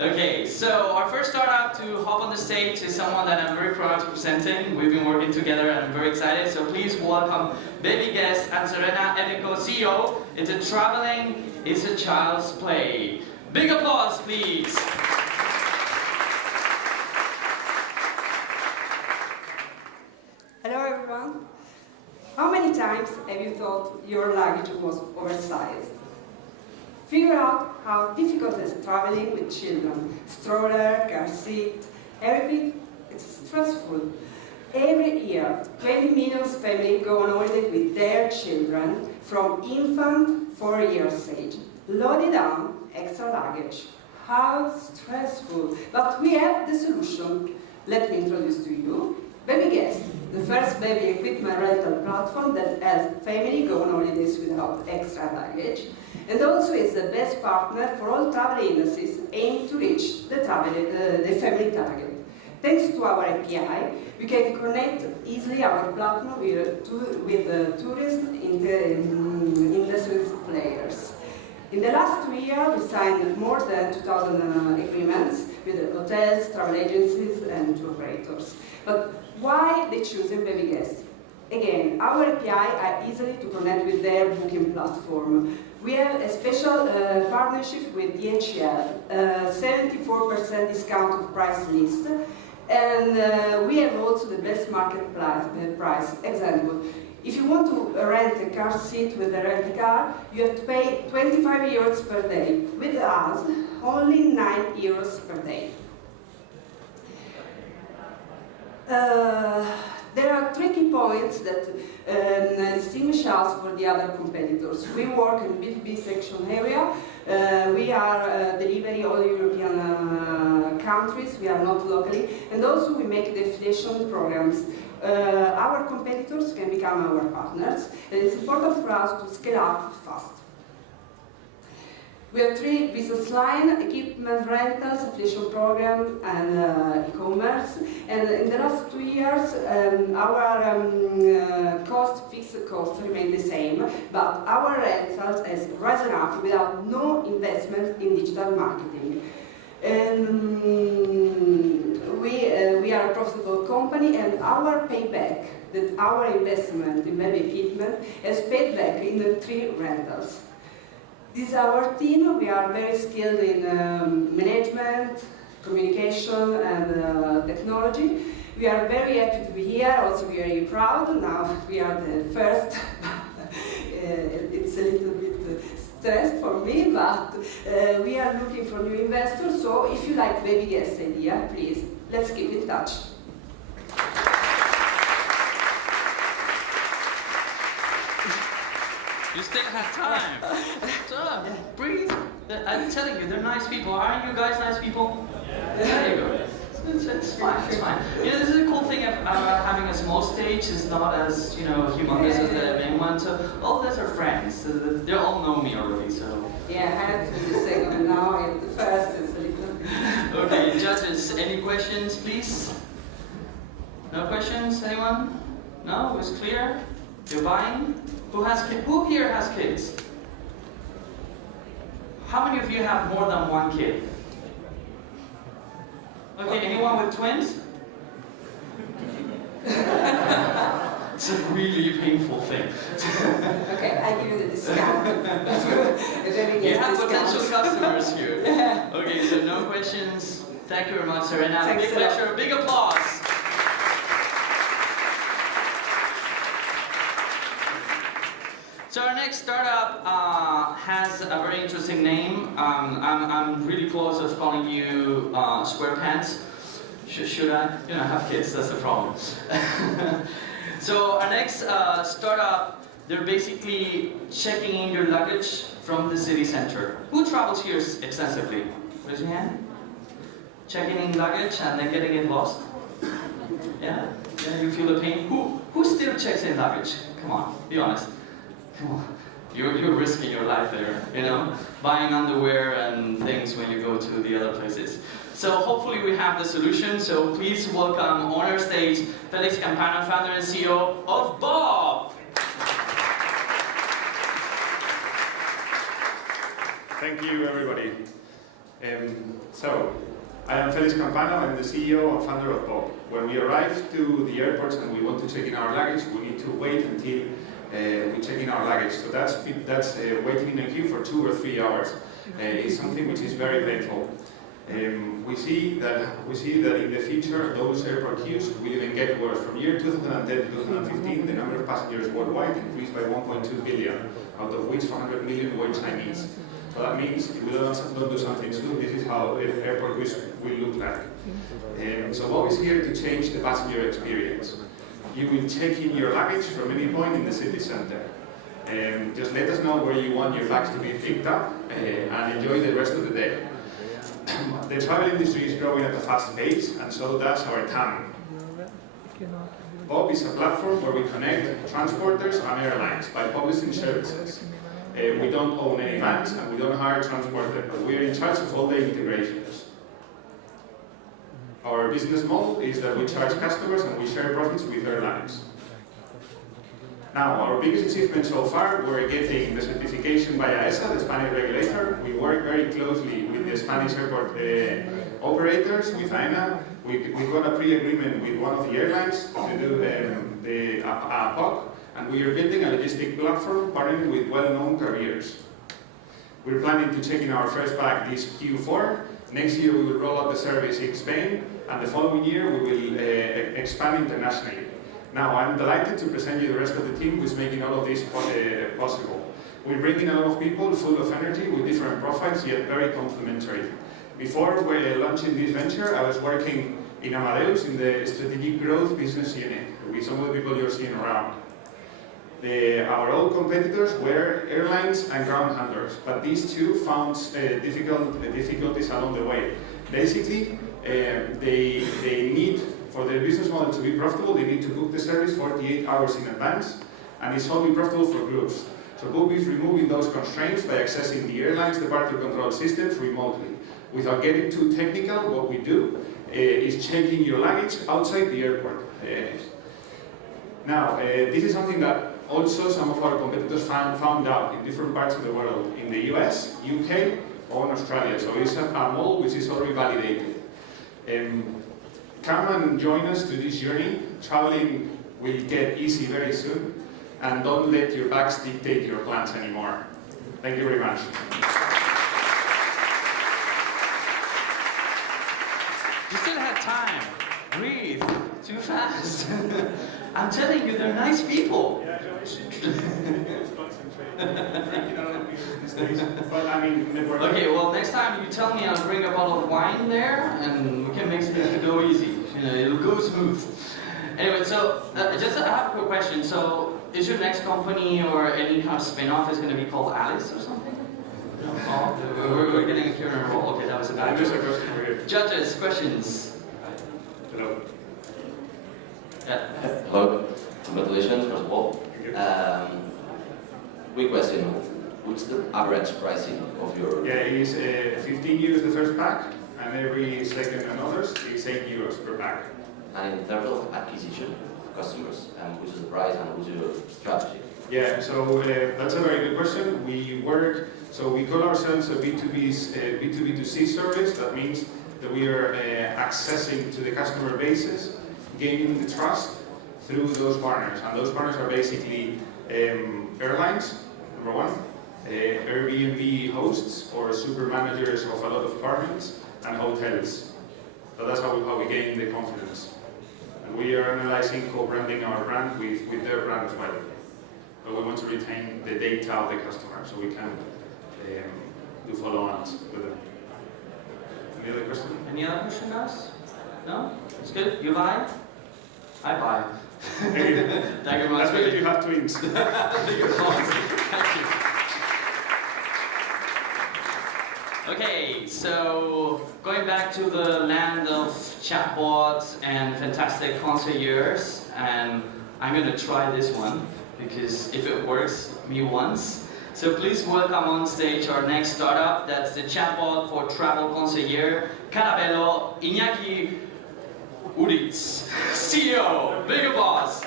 Okay, so our first startup to hop on the stage is someone that I'm very proud to presenting. We've been working together and I'm very excited. So please welcome baby guest and Serena Evico, CEO. It's a traveling is a child's play. Big applause, please. Hello everyone. How many times have you thought your luggage was oversized? Figure out how difficult it is traveling with children. Stroller, car seat, everything, it's stressful. Every year, 20 million families go on holiday with their children from infant 4 years age. Loaded on extra luggage. How stressful. But we have the solution. Let me introduce to you Baby Guest, the first baby equipment rental platform that helps families go on holidays without extra luggage, and also is the best partner for all travel industries aiming to reach the family target. Thanks to our API, we can connect easily our platform with tourist industry players. In the last 2 years, we signed more than 2,000 agreements with hotels, travel agencies, and tour operators. But why they choosing Baby Guest? Again, our API are easily to connect with their booking platform. We have a special partnership with DHL, 74% discount of price list, and we have also the best market price. Example, if you want to rent a car seat with a rent car, you have to pay 25 euros per day. With us, only 9 euros per day. There are 3 key points that distinguish us from the other competitors. We work in B2B section area. We are delivering all European countries. We are not locally. And also we make destination programs. Our competitors can become our partners. And it's important for us to scale up fast. We have 3 business lines: equipment rentals, affiliation program, and e-commerce. And in the last 2 years, our fixed cost remained the same, but our rentals has risen up without no investment in digital marketing. We are a profitable company, and our payback, that our investment in baby equipment, has paid back in the 3 rentals. This is our team. We are very skilled in management, communication, and technology. We are very happy to be here, also very proud. Now we are the first. It's a little bit stress for me, but we are looking for new investors. So if you like Baby Guest idea, please, let's keep in touch. You still have time. So, breathe. I'm telling you, they're nice people. Aren't you guys nice people? There you go. It's fine, it's fine. You know, this is a cool thing about having a small stage. It's not as, humongous as the main one. So, all of us are friends. They all know me already, so. Yeah, I had to do the second, now at the first, it's a little bit. Okay, judges, any questions, please? No questions, anyone? No, it's clear? You're buying? Who here has kids? How many of you have more than 1 kid? Okay, anyone with twins? It's a really painful thing. Okay, I give you the discount. You have potential customers here. Okay, so no questions. Thank you very much, Serena. Big pleasure, big applause. So our next startup has a very interesting name. I'm really close to calling you SquarePants. Should I? I have kids, that's the problem. So our next startup, they're basically checking in your luggage from the city center. Who travels here extensively? Raise your hand. Checking in luggage and then getting it lost? Yeah? Yeah, you feel the pain? Who still checks in luggage? Come on, be honest. Come on. You're risking your life there, buying underwear and things when you go to the other places. So hopefully we have the solution. So please welcome on our stage Felix Campana, founder and CEO of Bob. Thank you, everybody. So, I am Felix Campano, I'm the CEO and founder of Bob. When we arrive to the airports and we want to check in our luggage, we need to wait until we check in our luggage. So that's waiting in a queue for 2 or 3 hours. It's something which is very painful. We see that in the future those airport queues will even get worse. From year 2010 to 2015, the number of passengers worldwide increased by 1.2 billion, out of which 400 million were Chinese. So that means if we don't do something soon, this is how airport queues will look like. So Bob is here to change the passenger experience. You will check in your luggage from any point in the city center. Just let us know where you want your bags to be picked up and enjoy the rest of the day. The travel industry is growing at a fast pace, and so does our TAM. Bob is a platform where we connect transporters and airlines by publishing services. We don't own any vans and we don't hire transporters, but we are in charge of all the integrations. Our business model is that we charge customers and we share profits with airlines. Now, our biggest achievement so far, we're getting the certification by AESA, the Spanish regulator. We work very closely with the Spanish airport operators, with AENA. We got a pre-agreement with one of the airlines to do the POC, and we are building a logistic platform partnering with well-known carriers. We're planning to check in our first bag this Q4. Next year we will roll out the service in Spain, and the following year we will expand internationally. Now, I'm delighted to present you the rest of the team who is making all of this possible. We're bringing a lot of people full of energy with different profiles, yet very complementary. Before launching this venture, I was working in Amadeus in the Strategic Growth Business Unit with some of the people you're seeing around. Our old competitors were airlines and ground handlers, but these two found difficulties along the way. Basically, they need, for their business model to be profitable, they need to book the service 48 hours in advance, and it's only profitable for groups. So Book is removing those constraints by accessing the airline's departure control systems remotely. Without getting too technical, what we do is checking your luggage outside the airport. Now, this is something that also some of our competitors found out in different parts of the world, in the US, UK, or in Australia. So it's a model which is already validated. Come and join us to this journey. Traveling will get easy very soon, and don't let your bags dictate your plans anymore. Thank you very much. You still have time. Breathe. Too fast. I'm telling you, they're nice people. Okay, well, next time you tell me, I'll bring a bottle of wine there, and we can make it go easy. You know, it'll go smooth. Anyway, so I have a quick question. So, is your next company or any kind of spin-off is going to be called Alice or something? No? Oh, we're getting a cure and roll. Okay, that was a bad joke. Judges, questions? Hello. Yeah. Hello. Congratulations, first of all. Quick question. What's the average pricing of your... Yeah, it is 15 euros the first pack, and every second and others is 8 euros per pack. And in terms of acquisition of customers, which is the price and which is your strategy? Yeah, so that's a very good question. We call ourselves a B2B2C service. That means that we are accessing to the customer bases, gaining the trust through those partners. And those partners are basically airlines, number one, Airbnb hosts or super managers of a lot of apartments, and hotels. So that's how we gain the confidence. And we are analyzing, co-branding our brand with their brand as well. But we want to retain the data of the customer so we can do follow-ons with them. Any other question? Any other question, guys? No? It's good? You buy? I buy. Thank you very much. That's because you have twins. Thank you. Okay, so going back to the land of chatbots and fantastic concierges, and I'm going to try this one because if it works, me once. So please welcome on stage our next startup. That's the chatbot for travel concierge, Carabello Iñaki Uritz, CEO, big boss.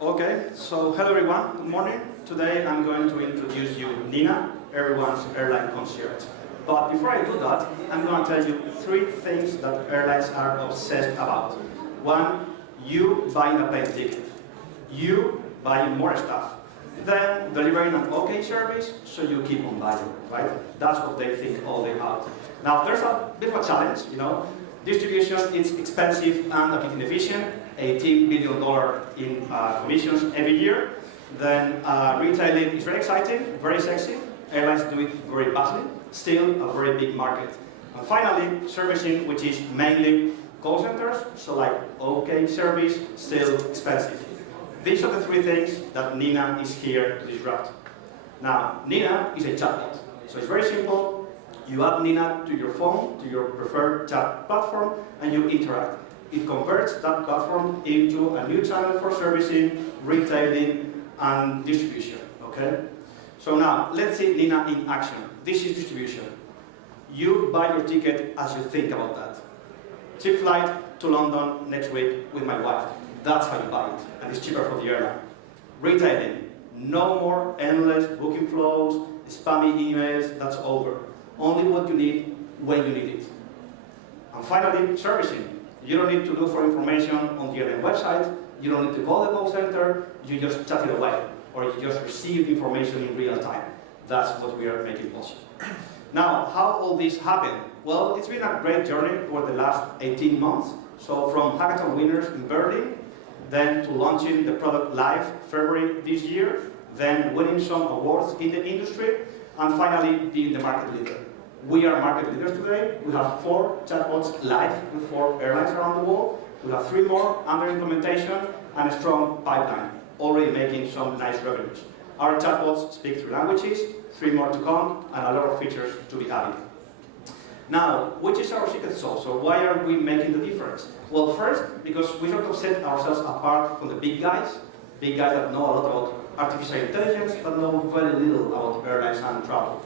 Okay, so hello everyone, good morning. today I'm going to introduce you Nina, everyone's airline concierge. But before I do that, I'm going to tell you 3 things that airlines are obsessed about. 1, you buying a plane ticket. You buying more stuff. Then delivering an okay service, so you keep on buying, right? That's what they think all day out. Now, there's a bit of a challenge, you know. Distribution is expensive and a bit inefficient. $18 billion in commissions every year. Then retailing is very exciting, very sexy. Airlines do it very badly. Still a very big market. And finally, servicing, which is mainly call centers, so like okay service, still expensive. These are the 3 things that Nina is here to disrupt. Now, Nina is a chatbot, so it's very simple. You add Nina to your phone, to your preferred chat platform, and you interact. It converts that platform into a new channel for servicing, retailing, and distribution, okay? So now, let's see Nina in action. This is distribution. You buy your ticket as you think about that. Cheap flight to London next week with my wife. That's how you buy it, and it's cheaper for the airline. Retailing. No more endless booking flows, spammy emails, that's over. Only what you need when you need it. And finally, servicing. You don't need to look for information on the airline website. You don't need to call the call center. You just chat it away, or you just receive the information in real time. That's what we are making possible. Now, how all this happened? Well, it's been a great journey over the last 18 months. So from hackathon winners in Berlin, then to launching the product live February this year, then winning some awards in the industry, and finally being the market leader. We are market leaders today. We have 4 chatbots live with 4 airlines around the world. We have 3 more under implementation and a strong pipeline, already making some nice revenues. Our chatbots speak 3 languages, 3 more to come, and a lot of features to be added. Now, which is our secret sauce? So why are we making the difference? Well, first, because we sort of set ourselves apart from the big guys that know a lot about artificial intelligence, but know very little about airlines and travel.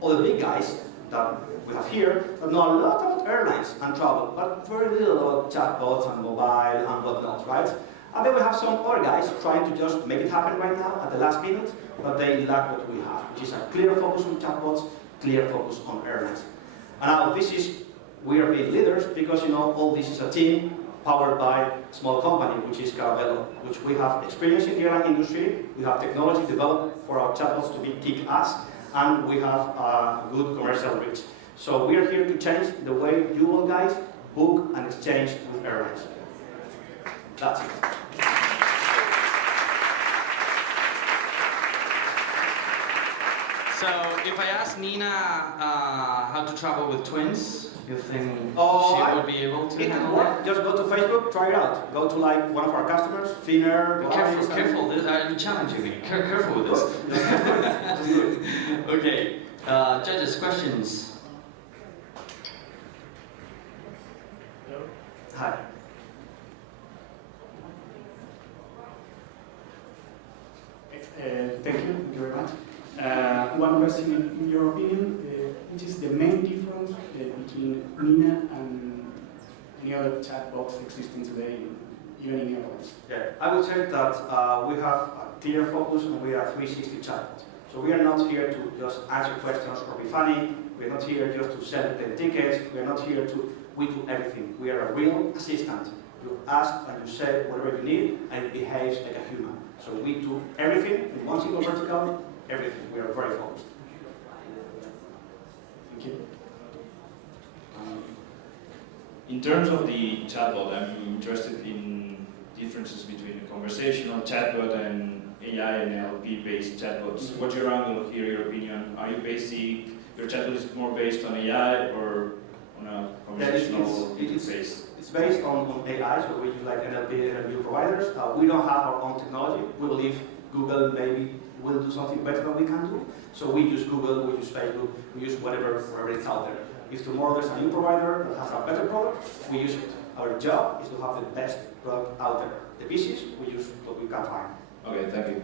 Or the big guys that we have here that know a lot about airlines and travel, but very little about chatbots and mobile and whatnot, right? And then we have some other guys trying to just make it happen right now at the last minute, but they lack what we have, which is a clear focus on chatbots, clear focus on airlines. And now we are being leaders because, you know, all this is a team powered by a small company, which is Caravelo, which we have experience in the airline industry, we have technology developed for our chatbots to be kick-ass, and we have a good commercial reach. So we are here to change the way you all guys book and exchange with airlines. That's it. So, if I ask Nina how to travel with twins, you think she would be able to handle that? Just go to Facebook, try it out. Go to like one of our customers, Finner. Careful, you're challenging me. Careful with this. Okay, judges, questions? Hi. Thank you very much. One question, in your opinion, which is the main difference between Nina and any other chatbots existing today, even in airlines? Yeah, I would say that we have a clear focus and we are 360 chatbots. So we are not here to just answer questions or be funny. We are not here just to sell the tickets. We are not here to, we do everything. We are a real assistant. You ask and you say whatever you need and it behaves like a human. So we do everything in one single vertical, everything. We are very focused. Thank you. In terms of the chatbot, I'm interested in differences between a conversational chatbot and AI and NLP-based chatbots. What's your angle here, your opinion? Are you basing, your chatbot is more based on AI or on a conversational interface? It's based on AI, so we use like NLP providers. We don't have our own technology. We believe Google maybe will do something better than we can do. So we use Google, we use Facebook, we use whatever it's out there. If tomorrow there's a new provider that has a better product, we use it. Our job is to have the best product out there. The pieces, we use what we can find. Okay, thank you.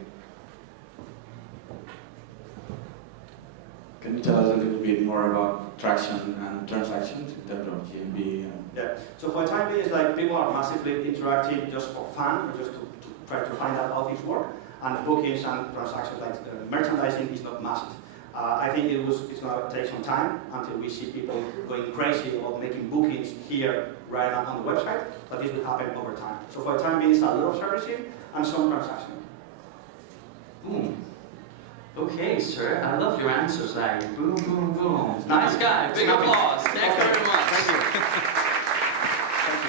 Can you tell us a little bit more about traction and transactions in terms of GMV? Yeah, so for the time being, it's like people are massively interacting just for fun, or just to try to find out how things work. and the bookings and transactions like the merchandising is not massive. I think it's going to take some time until we see people going crazy about making bookings here right now on the website, but this will happen over time. So for the time being, it's a lot of servicing and some transaction. Boom. Okay, sir. I love your answers. Like boom, boom, boom. Nice guy. Big applause. Thank you very much. Thank you. Thank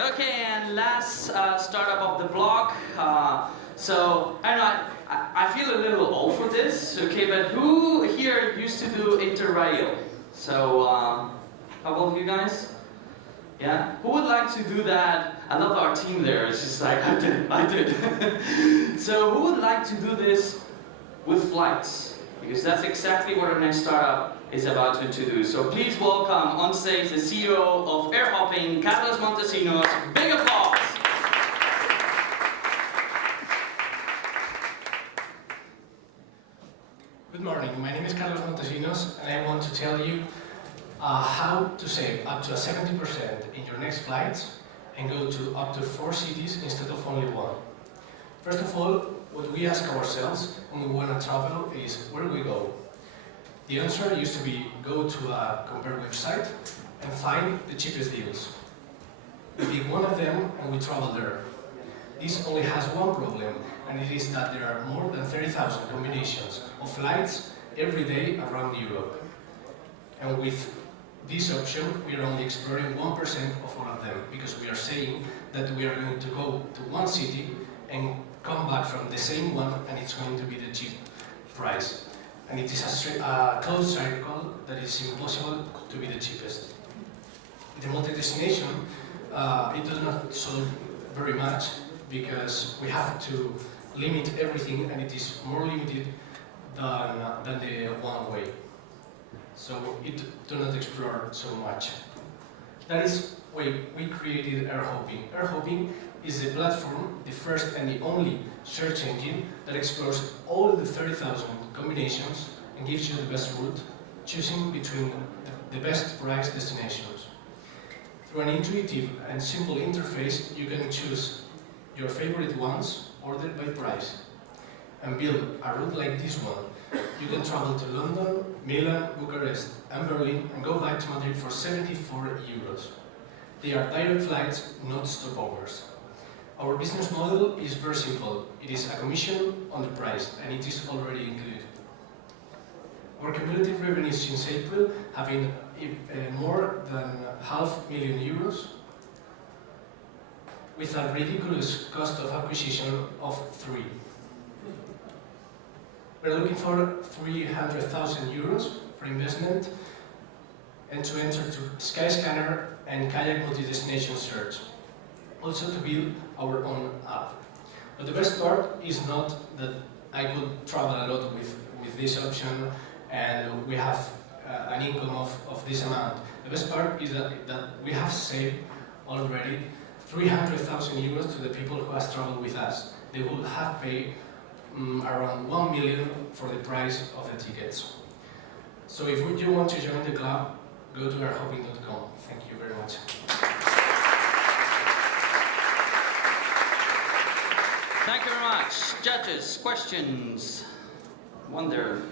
you. Okay, and last startup of the block. So I know I feel a little old for this. Okay, but who here used to do Interrail? So how about you guys? Yeah? Who would like to do that? I love our team there. It's just like, I did. So who would like to do this with flights? Because that's exactly what our next startup is about to do. So please welcome on stage the CEO of Air Hopping, Carlos Montesinos. Big applause. Good morning, my name is Carlos Montesinos and I want to tell you how to save up to 70% in your next flights and go to up to 4 cities instead of only 1. First of all, what we ask ourselves when we want to travel is where do we go? The answer used to be go to a compare website and find the cheapest deals. We pick one of them and we travel there. This only has one problem, and it is that there are more than 30,000 combinations of flights every day around Europe. And with this option, we are only exploring 1% of all of them, because we are saying that we are going to go to one city and come back from the same one, and it's going to be the cheap price. And it is a closed cycle that is impossible to be the cheapest. The multi-destination, it does not solve very much, because we have to limit everything, and it is more limited than the one way. So it does not explore so much. That is why we created Air Hopping. Air Hopping is the platform, the first and the only search engine that explores all the 30,000 combinations and gives you the best route, choosing between the best price destinations. Through an intuitive and simple interface, you can choose your favorite ones ordered by price and build a route like this one. You can travel to London, Milan, Bucharest and Berlin and go back to Madrid for 74 euros. They are direct flights, not stopovers. Our business model is very simple. It is a commission on the price, and it is already included. Our cumulative revenues since April have been more than €500,000, with a ridiculous cost of acquisition of 3. We're looking for €300,000 for investment and to enter to Skyscanner and Kayak multi-destination search. Also to build our own app. But the best part is not that I could travel a lot with this option and we have an income of this amount. The best part is that we have saved already €300,000 to the people who have traveled with us. They will have paid around 1 million for the price of the tickets. So if you want to join the club, go to airhopping.com. Thank you very much. Thank you very much. Judges, questions? One there.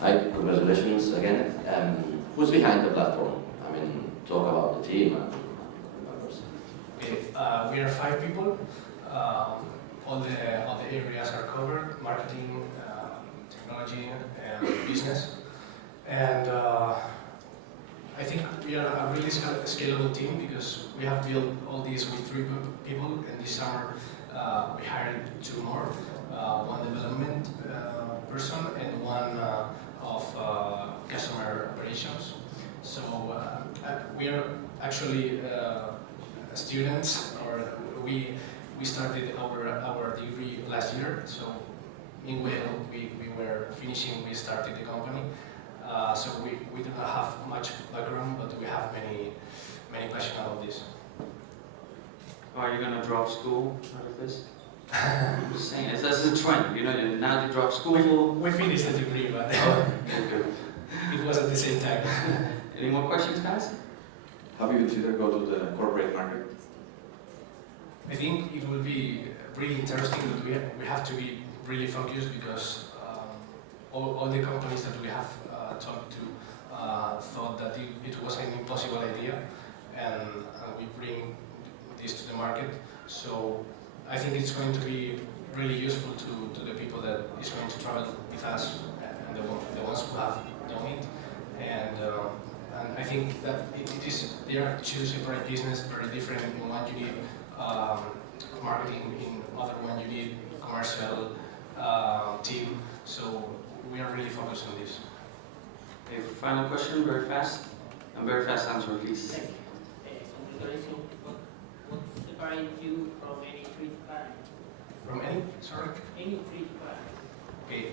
Hi, congratulations again. Who's behind the platform? I mean, talk about the team and members. Okay, we are 5 people. All the areas are covered: marketing, technology, and business. And I think we are a really scalable team because we have built all these with 3 people, and this summer we hired 2 more, one development person and one of customer operations. So we are actually students, or we started our degree last year. So meanwhile we were finishing, we started the company. So we do not have much background, but we have many passion about this. Are you gonna drop school out of this? I'm just saying, that's the trend, you know, now you drop school. We finished the degree, but Okay. it was at the same time. Any more questions, guys? Have you considered go to the corporate market? I think it will be really interesting, but we have to be really focused because all the companies that we have talked to thought that it was an impossible idea, and we bring this to the market. So I think it's going to be really useful to the people that is going to travel with us and the ones who have done it. And I think that they are two separate business, very different. In one you need marketing, in other one you need commercial team. So we are really focused on this. Okay, final question, very fast. And very fast answer, please. Congratulations. What separates you from any street client? From any? Sorry? Any street client? Okay,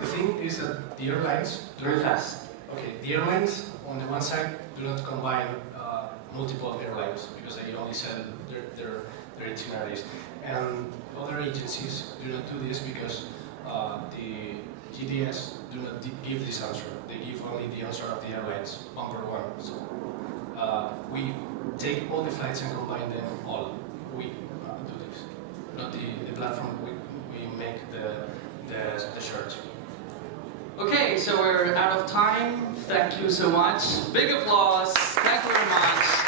the thing is that the airlines... Very fast. Okay, the airlines, on the one side, do not combine multiple airlines because they only sell their itineraries. And other agencies do not do this because the GDS do not give this answer. They give only the answer of the airlines, number one. So we take all the flights and combine them all. We do this. Not the platform, we make the search. Okay, so we're out of time. Thank you so much. Big applause. Thank you very much.